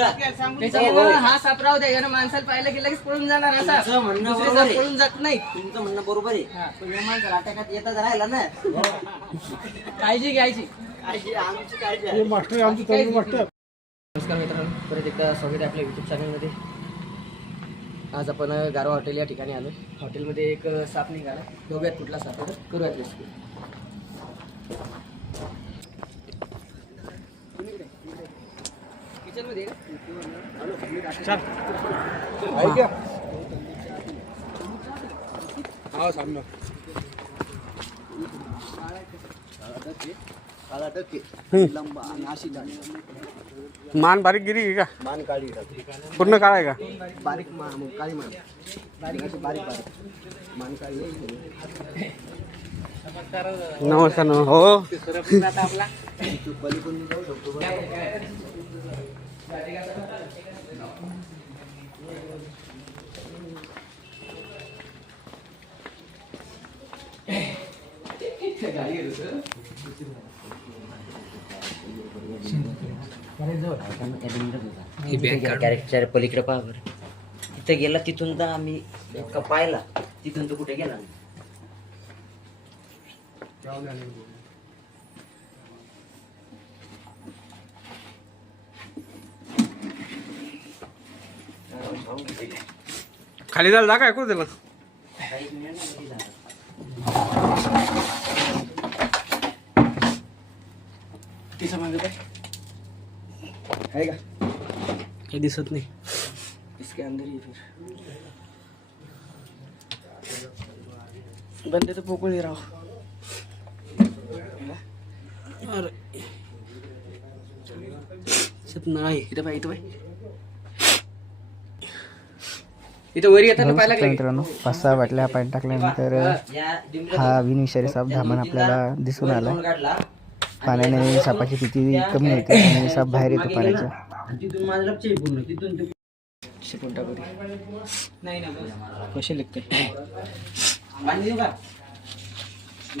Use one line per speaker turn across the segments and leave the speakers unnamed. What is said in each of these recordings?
त्याच्यामुळे हा साप राहू द्या यानं माणसाला पाहिलं की लगेच पळून जाणार असा.
तुमचं म्हणणं
दुसरे
बरोबर
साप
आहे.
पळून जात नाही.
तुमचं म्हणणं बरोबर आहे.
हा.
पण या माणसाला अटॅकात येतात राहिला ना.
काळजी घ्यायची.
काळजी आमची काळजी आहे.
मास्टर आमचे तरुण मास्टर.
नमस्कार मित्रांनो परत एकदा स्वागत आहे आपल्या युट्यूब चॅनलमध्ये आज आपण गारवा हॉटेल या ठिकाणी आलो हॉटेलमध्ये एक साप निघाला. बघूयात कुठला साप आहे तर. करूयात रेस्क्यू किचनमध्ये
सामना मान बारीक गिरी आहे का?
मान काळी
पूर्ण काळा आहे का?
बारीक मा काळी मान. बारीक अशी बारीक बारीक. मान काळी आहे.
नमस्कार नम हो.
जाऊ शकतो बरं. कॅरेक्टर पलीकडे पहा बरं. तिथं गेला तिथून तर आम्ही का पाहिला. तिथून तो कुठे गेला
खाली जागा आहे कोण त्याला
आहे का?
काही दिसत नाही.
इसके अंदर ही फिर. बंदे तो पोकळ ही राव.
अरे.
नाही. इथं पाय इथं पाय इथं वरी येताना पाहायला लागलं की?
मित्रांनो पाच सहा बाटल्या पाणी टाकल्यानंतर हा विषारी साप धामण आपल्याला दिसून आला
काढला.
पाण्याने सापाची भीती कमी होते आणि साप बाहेर येतो पाण्याच्या.
शिकून टाकू. कसे लिखते?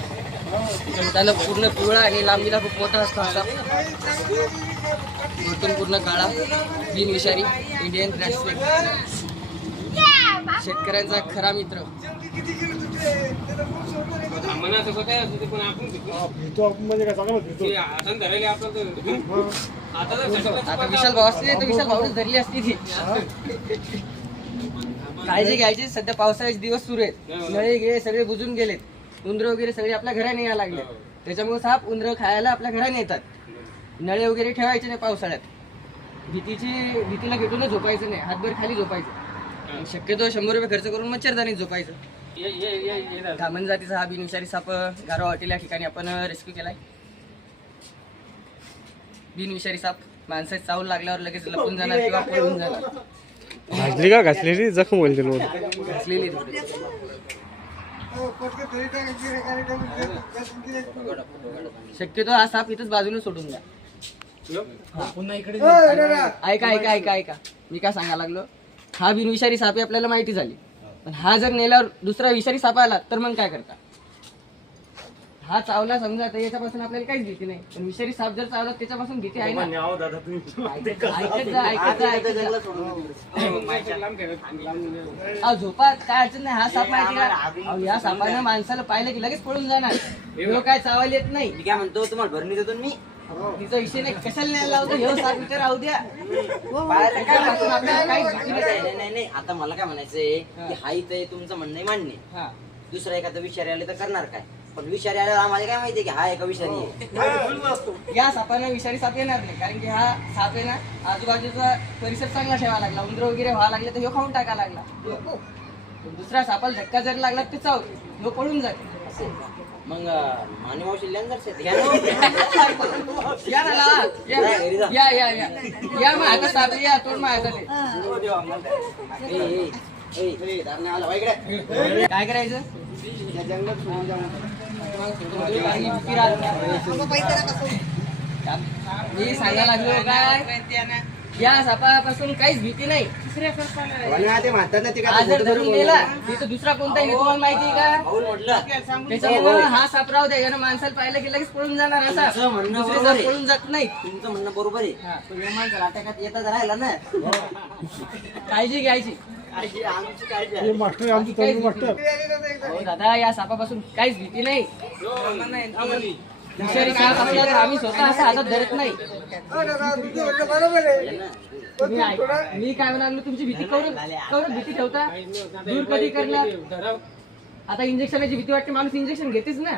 मित्रांनो पूर्ण पिवळा आणि लांबीला खूप मोठा असतो असा. वरतून पूर्ण काळा बिन विषारी इंडियन स्नेक शेतकऱ्यांचा खरा मित्र.
आपण म्हणजे काय चांगलं भेटतो
आता विशाल भाऊ असते तर विशाल भाऊच धरली असती ती. काळजी घ्यायची सध्या पावसाळ्याचे दिवस सुरू आहेत. नळे गिळे सगळे बुजून गेलेत. उंदर वगैरे सगळे आपल्या घराने यायला लागले त्याच्यामुळे साप उंदर खायला आपल्या घराने येतात. नळे वगैरे ठेवायचे नाही पावसाळ्यात. भीतीची भीतीला भेटूनच झोपायचं नाही. हातभर खाली झोपायचं. शक्यतो शंभर रुपये खर्च करून मच्छरदानी झोपायचं. धामण जातीचा हा बिनविषारी साप गारो हॉटेल या ठिकाणी आपण रेस्क्यू केलाय. बिनविषारी साप माणसाची चावल लागल्यावर लगेच लपून जाणार किंवा पळून जाणार.
भाजली का? घासलेली? जखम होईल
घासलेली थोडी. शक्यतो हा साप इथंच बाजूला सोडून द्या. ऐका ऐका ऐका ऐका. मी काय सांगायला लागलो? हा बिनविषारी साप आपल्याला माहिती झाली. पण हा जर नेल्यावर दुसरा विषारी साप आला तर मग काय करता? हा चावला समजा तर याच्यापासून आपल्याला काहीच भीती नाही. पण विषारी साप जर चावला त्याच्यापासून भीती आहे ना. ऐकत जा ऐकत जा ऐकत जा अहो, झोपा काय अडचण नाही. हा साप माहिती का? अहो, या सापानं माणसाला पाहिलं की लगेच पळून जाणार. ह्यो काय चावायला येत नाही.
मी काय म्हणतो तुम्हाला भरणी देतो ना मी?
तिचा विषय नाही. कशाला न्यायला लावतो? ह्यो साप इथे राहू द्या. काय आपल्याला भीती
नाही
नाही.
नाही, नाही नाही. आता मला काय म्हणायचंय की हा इथे तुमचं म्हणणं मान्य.
हा.
दुसरा एखादा विषारी आले तर करणार काय? पण विषारी आल्यावर आम्हाला काय माहितीये की हा एका विषारी आहे?
या सापाला विषारी साप येणार नाही. कारण की हा साप आहे ना आजूबाजूचा परिसर चांगला ठेवा लागला. उंदर वगैरे व्हावं लागले तर ह्यो खाऊन टाका लागला. पण दुसऱ्या सापाला धक्का जर लागला तर चाव ह्यो पळून जाते.
असं आहे. का? मग माने मावशी.
या ना ला. या, या या या मग आता साप या तोड मग आता. काय करायचं. मी सांगायला लागलो काय या सापापासून काहीच भीती नाही. हा धरून गेला तिथं दुसरा कोणता आहे हे तुम्हाला माहिती आहे का? त्याच्यामुळे हा साप राहू द्या यानं माणसाला पाहिलं की लगेच पळून जाणार असा.
तुमचं म्हणणं
दुसरे
बरोबर
साप
आहे.
पळून जात नाही.
तुमचं म्हणणं बरोबर आहे.
हा.
पण या माणसाला अटॅकात येतात राहिला ना.
काळजी घ्यायची.
आमची आमची काळजी
हे
आहे.
मास्टर आमचे तरुण मास्टर?
हो दादा या सापापासून काहीच भीती नाही. विषारी साप असला तर आम्ही स्वतः असं हातात धरत नाही? तुम्ही ऐक- मी काय म्हणालो तुमची भीती करून करून भीती ठेवता? दूर कधी करणार? आता इंजेक्शनाची भीती वाटते माणूस इंजेक्शन घेतेच ना.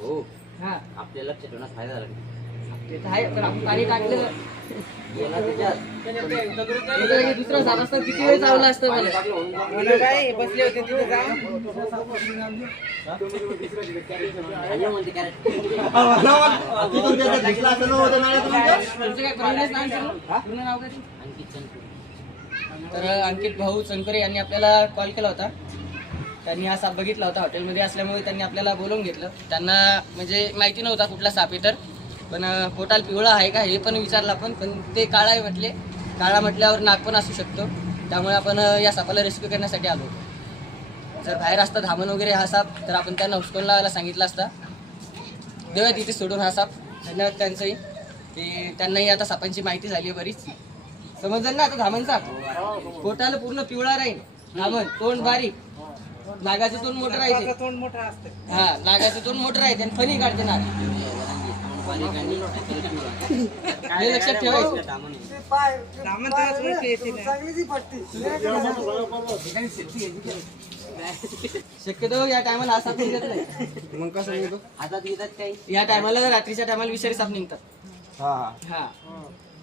हो
हा
आपल्याला फायदा झाला.
पण दुसरा साप असता किती वेळ चावला असतं मला
टाकलं म्हणून जाऊन खाल्लं म्हणते कॅरेट.
तुमचं काय प्रवीण नाव सांगा? पूर्ण नाव काय ते?
आणखी चंदपूर.
तर अंकित भाऊ चंदकरे यांनी आपल्याला कॉल केला होता त्यांनी हा साप बघितला होता हॉटेलमध्ये असल्यामुळे त्यांनी आपल्याला बोलवून घेतलं त्यांना म्हणजे माहिती नव्हता कुठला साप आहे तर पण पोटाल पिवळा आहे का हे पण विचारलं आपण पण ते काळा आहे म्हटले. काळा म्हटल्यावर नाक पण असू शकतो. त्यामुळे आपण या सापाला रेस्क्यू करण्यासाठी आलो जर बाहेर असता धामण वगैरे हा साप तर आपण त्यांना हुसकून लावायला सांगितलं असता. देऊया तिथे सोडून हा साप. धन्यवाद त्यांचंही की त्यांनाही आता सापांची माहिती झाली आहे बरीच. समजलं ना आता धामण साप? पोटाला पूर्ण पिवळा राहील. धामण तोंड बारीक. नागाचं तोंड मोठं राहते तोंड मोठं असतं हा नागाचं तोंड मोठं राहते आणि फणी काढते नाग हे लक्षात ठेवायचं शक्यतो या टायमाला हा साप निघत नाही.
मग कसं
हातात काही.
या टायमाला रात्रीच्या टायमाला विषारी साप निघतात. हा.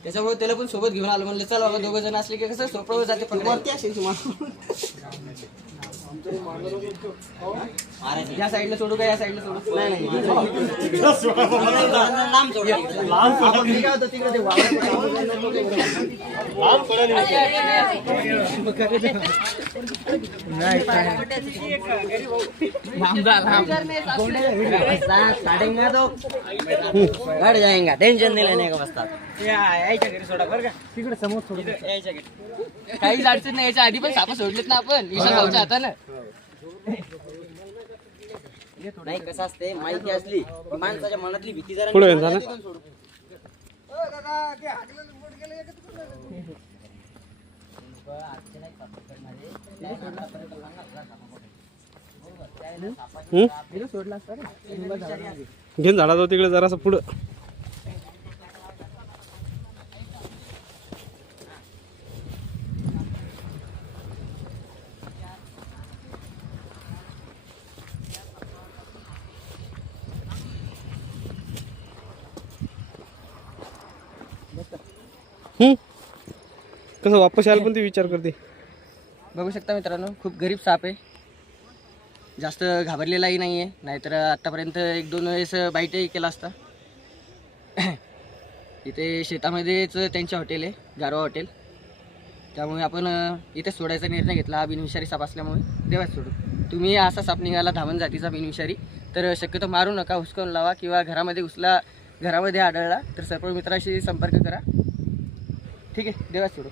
त्याच्यामुळे त्याला पण सोबत घेऊन आलो म्हणलं चल बाबा दोघं जण असले की कसं सोपं जाते पण
मारायचं.
या साईडला सोडू का या साईडला सोडू
नाही, नाही. लांब सोडा. स्टार्टिंग में तो घट जाएगा टेंशन नहीं लेने का बसता
काहीच अडचण नाही याच्या आधी पण साप सोडलेत ना आपण. विशाल भाऊच्या हातानं.
नाही कसं असते माहिती असली माणसाच्या मनातली भीती जरा
पुढे झालं? घेऊन झाडाजवळ तिकडे जरासं पुढं. कसं वापस यायला पण ती विचार करते.
बघू शकता मित्रांनो खूप गरीब साप आहे. जास्त घाबरलेलाही नाही आहे नाहीतर आत्तापर्यंत एक दोन वेळेस बाईटही केला असता. इथे शेतामध्येच त्यांचे हॉटेल आहे गारवा हॉटेल. त्यामुळे आपण इथे सोडायचा निर्णय घेतला हा बिनविषारी साप असल्यामुळे. देवाच सोडू. तुम्ही असा साप निघाला धामण जातीचा बिनविषारी. तर शक्यतो मारू नका हुसकावून लावा किंवा घरामध्ये उचला घरामध्ये आढळला तर सर्व मित्राशी संपर्क करा. ठीक आहे देवाच सोडू.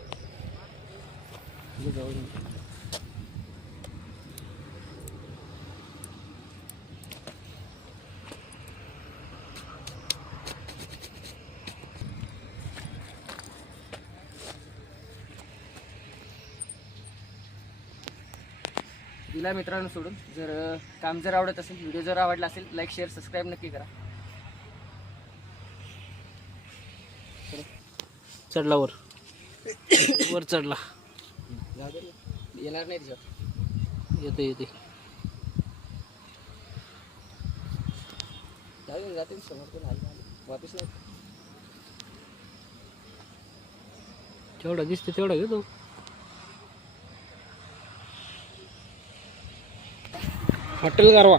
दिला मित्रांनो सोडून. जर काम जर आवडत असेल व्हिडिओ जर आवडला असेल लाईक शेअर सबस्क्राईब नक्की करा.
चढला वर. वर चढला.
येणार नाही तिच्यात.
येते येते.
जाऊन जाते समोर कोण आलं. वापिस नाही.
जेवढा दिसते तेवढा घेतो. हॉटेल गारवा.